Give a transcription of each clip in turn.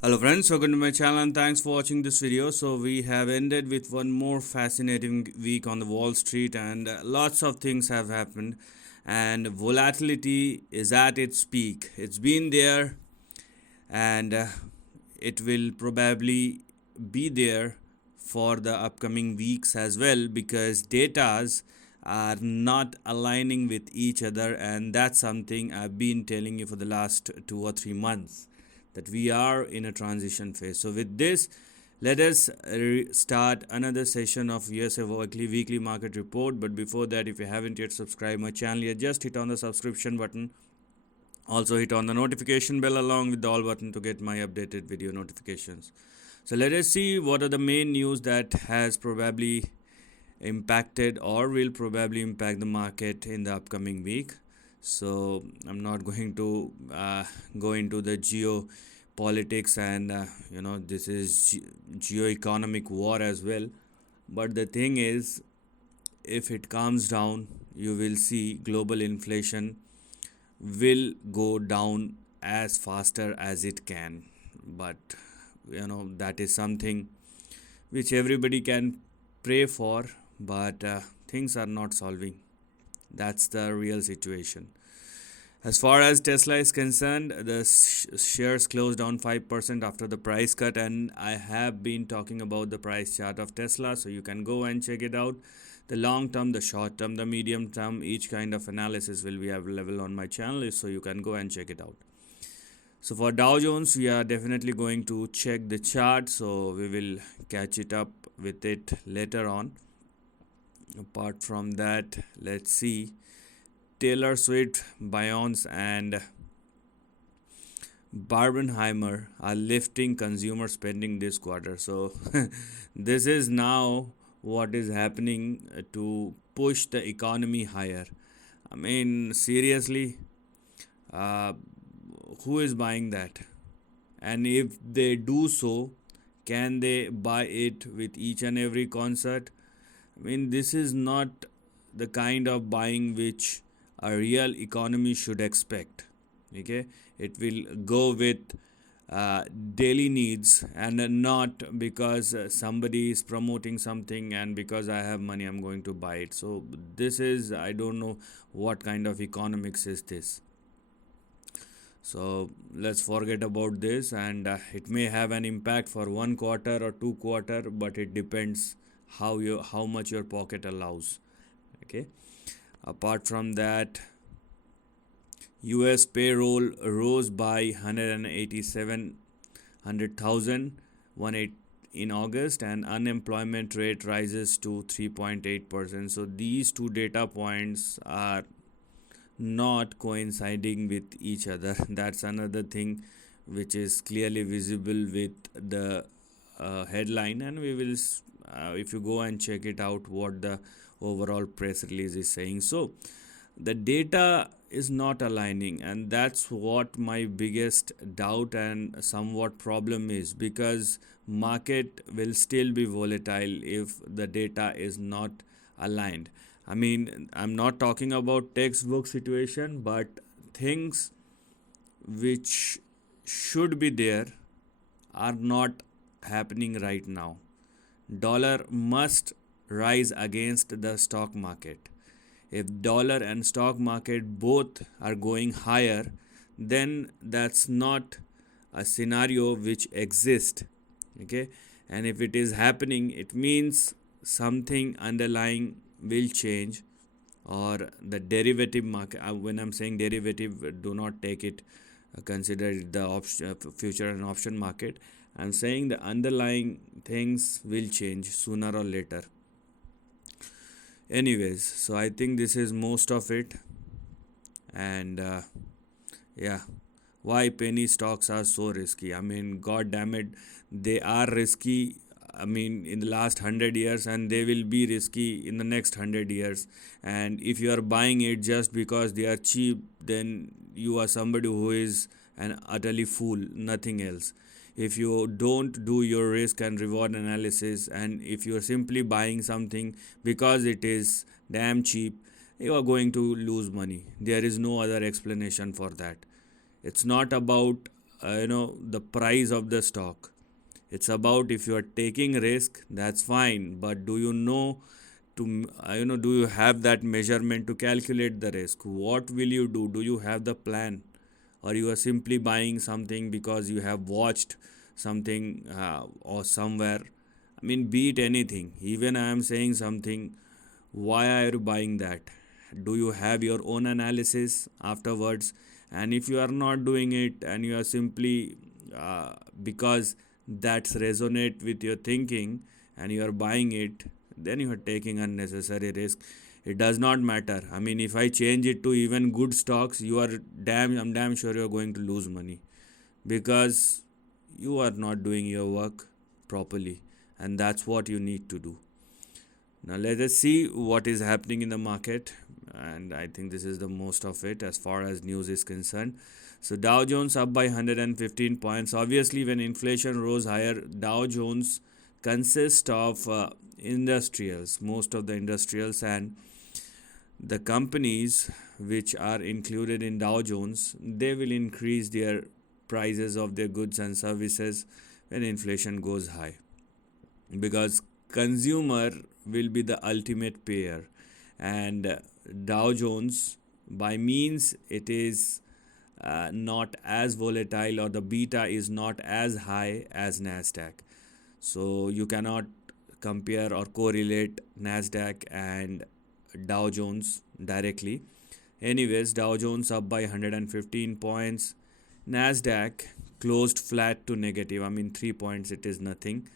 Hello friends, welcome to my channel and thanks for watching this video. So we have ended with one more fascinating week on the Wall Street and lots of things have happened and volatility is at its peak. It's been there and it will probably be there for the upcoming weeks as well because datas are not aligning with each other, and that's something I've been telling you for the last 2 or 3 months that we are in a transition phase. So with this, let us start another session of USA weekly market report. But before that, if you haven't yet subscribed my channel yet, just hit on the subscription button. Also hit on the notification bell along with the all button to get my updated video notifications. So let us see what are the main news that has probably impacted or will probably impact the market in the upcoming week. So I'm not going to go into the geopolitics and this is geo-economic war as well. But the thing is, if it calms down, you will see global inflation will go down as faster as it can. But that is something which everybody can pray for, but things are not solving. That's the real situation. As far as Tesla is concerned, the shares closed down 5% after the price cut, and I have been talking about the price chart of Tesla, so you can go and check it out. The long term, the short term, the medium term, each kind of analysis will be available on my channel, so you can go and check it out. So for Dow Jones, we are definitely going to check the chart, so we will catch it up with it later on. Apart from that, let's see. Taylor Swift, Beyonce and Barbenheimer are lifting consumer spending this quarter. So this is now what is happening to push the economy higher. I mean, seriously, uh, who is buying that? And if they do so, can they buy it with each and every concert? I mean, this is not the kind of buying which a real economy should expect. Okay, it will go with daily needs and not because somebody is promoting something and because I have money I'm going to buy it. So this is, I don't know what kind of economics is this. So let's forget about this, and it may have an impact for 1 quarter or 2 quarter, but it depends how much your pocket allows. Okay. Apart from that, US payroll rose by 187,000 in August, and unemployment rate rises to 3.8%. So these two data points are not coinciding with each other. That's another thing which is clearly visible with the headline, and we will if you go and check it out what the overall press release is saying. So the data is not aligning, and that's what my biggest doubt and somewhat problem is, because market will still be volatile if the data is not aligned. I mean, I'm not talking about textbook situation, but things which should be there are not happening right now. Dollar must rise against the stock market. If dollar and stock market both are going higher, then that's not a scenario which exists. Okay, and if it is happening, it means something underlying will change, or the derivative market. When I'm saying derivative, do not take it consider the future and option market. I'm saying the underlying things will change sooner or later. Anyways, so I think this is most of it, and yeah, why penny stocks are so risky. I mean, god damn it, they are risky. I mean, in the last 100 years, and they will be risky in the next 100 years. And if you are buying it just because they are cheap, then you are somebody who is an utterly fool, nothing else. If you don't do your risk and reward analysis, and if you are simply buying something because it is damn cheap, you are going to lose money. There is no other explanation for that. It's not about the price of the stock. It's about if you are taking risk, that's fine, but do you know to do you have that measurement to calculate the risk? What will you do? Do you have the plan, or you are simply buying something because you have watched something or somewhere? I mean, be it anything. Even I am saying something, why are you buying that? Do you have your own analysis afterwards? And if you are not doing it and you are simply because that's resonate with your thinking and you are buying it, then you are taking unnecessary risk. It does not matter. I mean, if I change it to even good stocks, I'm damn sure you are going to lose money, because you are not doing your work properly, and that's what you need to do. Now let us see what is happening in the market, and I think this is the most of it as far as news is concerned. So Dow Jones up by 115 points. Obviously, when inflation rose higher, Dow Jones consists of industrials, most of the industrials, and the companies which are included in Dow Jones, they will increase their prices of their goods and services when inflation goes high, because consumer will be the ultimate payer. And Dow Jones, by means it is not as volatile, or the beta is not as high as Nasdaq, so you cannot compare or correlate Nasdaq and Dow Jones directly. Anyways, Dow Jones up by 115 points. Nasdaq closed flat to negative. I mean, 3 points, it is nothing.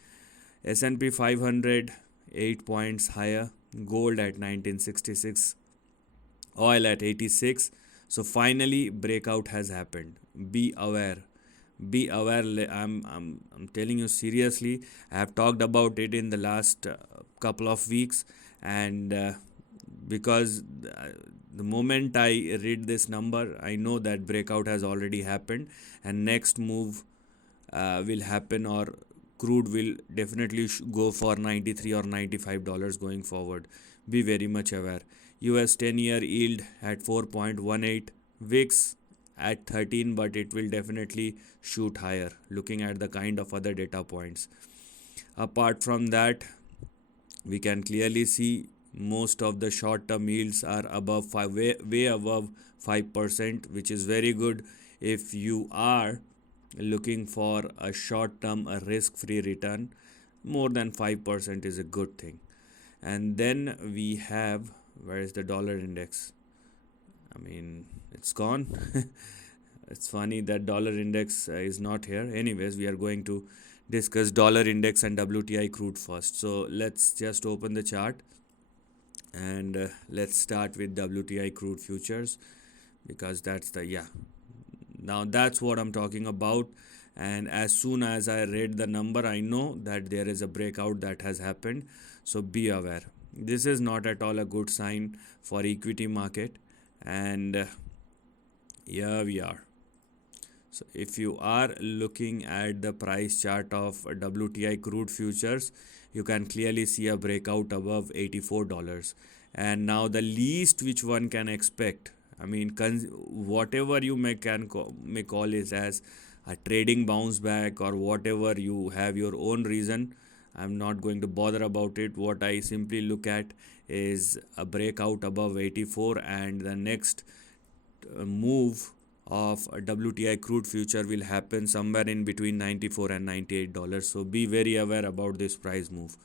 S&P 500 8 points higher. Gold at 1966. Oil at 86. So finally, breakout has happened. Be aware. Be aware. I'm telling you seriously. I have talked about it in the last couple of weeks, and because the moment I read this number, I know that breakout has already happened, and next move will happen, or crude will definitely go for 93 or $95 going forward. Be very much aware. US 10-year yield at 4.18, VIX at 13, but it will definitely shoot higher looking at the kind of other data points. Apart from that, we can clearly see most of the short term yields are above way above 5%, which is very good if you are looking for a short term risk free return. More than 5% is a good thing. And then we have, where is the dollar index? I mean, it's gone. It's funny that dollar index is not here. Anyways, we are going to discuss dollar index and WTI crude first. So let's just open the chart, and let's start with WTI crude futures, because now that's what I'm talking about. And as soon as I read the number, I know that there is a breakout that has happened. So be aware. This is not at all a good sign for equity market. And here we are. So if you are looking at the price chart of WTI crude futures, you can clearly see a breakout above $84. And now the least which one can expect, I mean, whatever you may call it as a trading bounce back, or whatever you have your own reason, I'm not going to bother about it. What I simply look at is a breakout above 84, and the next move of a WTI crude future will happen somewhere in between $94 and $98. So be very aware about this price move.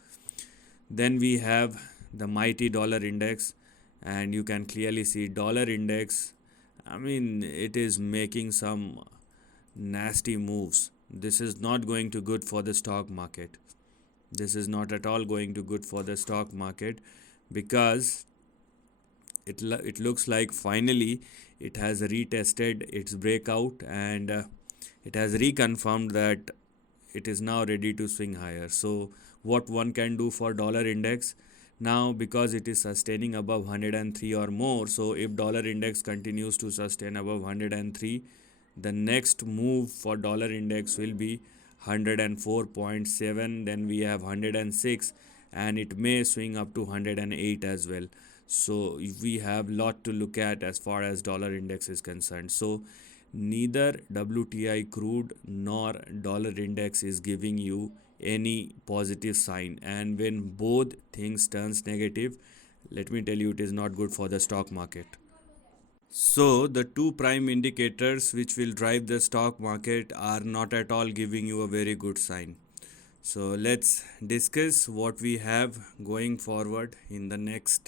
Then we have the mighty dollar index, and you can clearly see dollar index, I mean, it is making some nasty moves. This is not going to good for the stock market. This is not at all going to good for the stock market, because it looks like finally it has retested its breakout, and it has reconfirmed that it is now ready to swing higher. So what one can do for dollar index now, because it is sustaining above 103 or more, so if dollar index continues to sustain above 103, the next move for dollar index will be 104.7, then we have 106, and it may swing up to 108 as well. So we have lot to look at as far as dollar index is concerned. So neither WTI crude nor dollar index is giving you any positive sign, and when both things turns negative, let me tell you, it is not good for the stock market. So the two prime indicators which will drive the stock market are not at all giving you a very good sign. So let's discuss what we have going forward in the next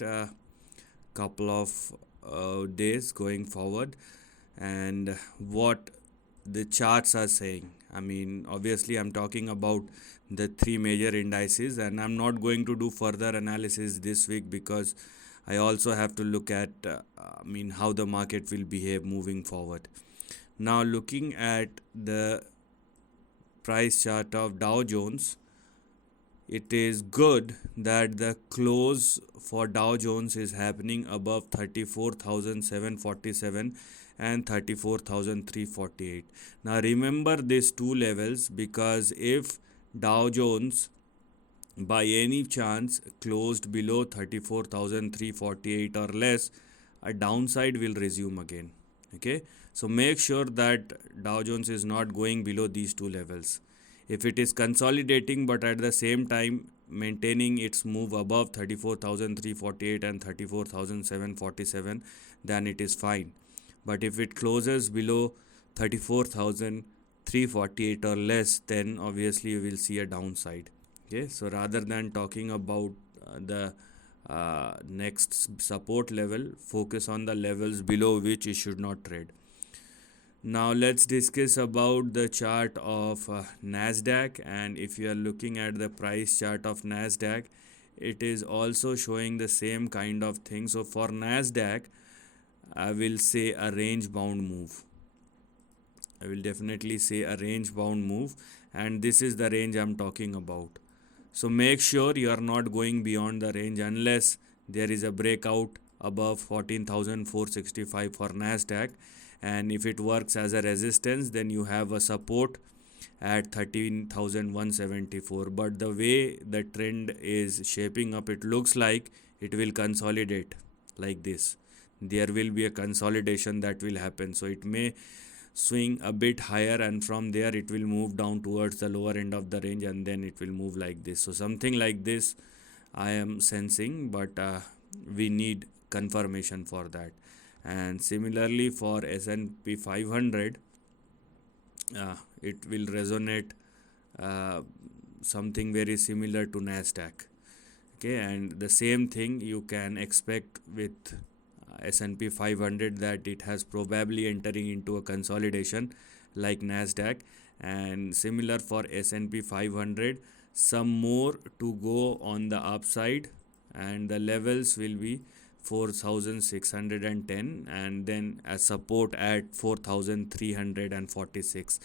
couple of days going forward, and what the charts are saying. I mean, obviously, I'm talking about the three major indices, and I'm not going to do further analysis this week because I also have to look at, how the market will behave moving forward. Now, looking at the price chart of Dow Jones, it is good that the close for Dow Jones is happening above 34,747 and 34,348. Now remember these two levels, because if Dow Jones by any chance closed below 34,348 or less, a downside will resume again. Okay, so make sure that Dow Jones is not going below these two levels. If it is consolidating but at the same time maintaining its move above 34,348 and 34,747, then it is fine. But if it closes below 34,348 or less, then obviously you will see a downside. Okay, so rather than talking about the next support level, focus on the levels below which you should not trade. Now let's discuss about the chart of Nasdaq, and if you are looking at the price chart of Nasdaq, it is also showing the same kind of thing. So for Nasdaq, I will say a range bound move. I will definitely say a range bound move, and this is the range I'm talking about. So make sure you are not going beyond the range unless there is a breakout above 14,465 for Nasdaq, and if it works as a resistance, then you have a support at 13,174. But the way the trend is shaping up, it looks like it will consolidate like this. There will be a consolidation that will happen, so it may swing a bit higher, and from there it will move down towards the lower end of the range, and then it will move like this. So something like this I am sensing, but we need confirmation for that. And similarly for S&P 500, it will resonate something very similar to Nasdaq. Okay, and the same thing you can expect with S&P 500, that it has probably entering into a consolidation like Nasdaq, and similar for S&P 500, some more to go on the upside, and the levels will be 4,610 and then a support at 4,346.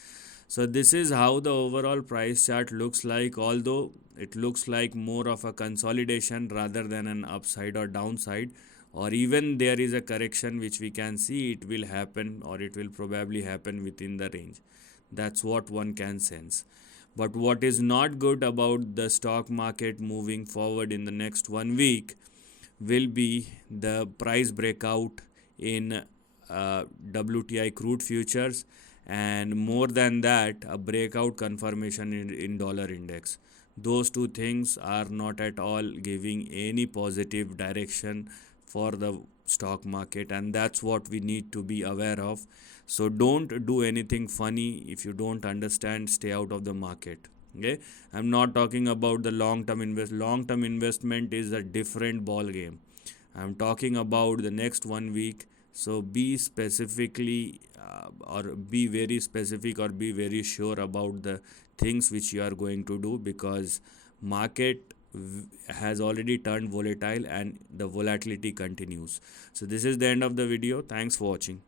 So this is how the overall price chart looks like, although it looks like more of a consolidation rather than an upside or downside, or even there is a correction which we can see it will happen, or it will probably happen within the range. That's what one can sense. But what is not good about the stock market moving forward in the next 1 week will be the price breakout in WTI crude futures, and more than that, a breakout confirmation in dollar index. Those two things are not at all giving any positive direction for the stock market, and that's what we need to be aware of. So don't do anything funny. If you don't understand, stay out of the market. Okay, I'm not talking about the long-term investment is a different ball game. I'm talking about the next 1 week. So be specifically or be very specific, or be very sure about the things which you are going to do, because market has already turned volatile and the volatility continues. So this is the end of the video. Thanks for watching.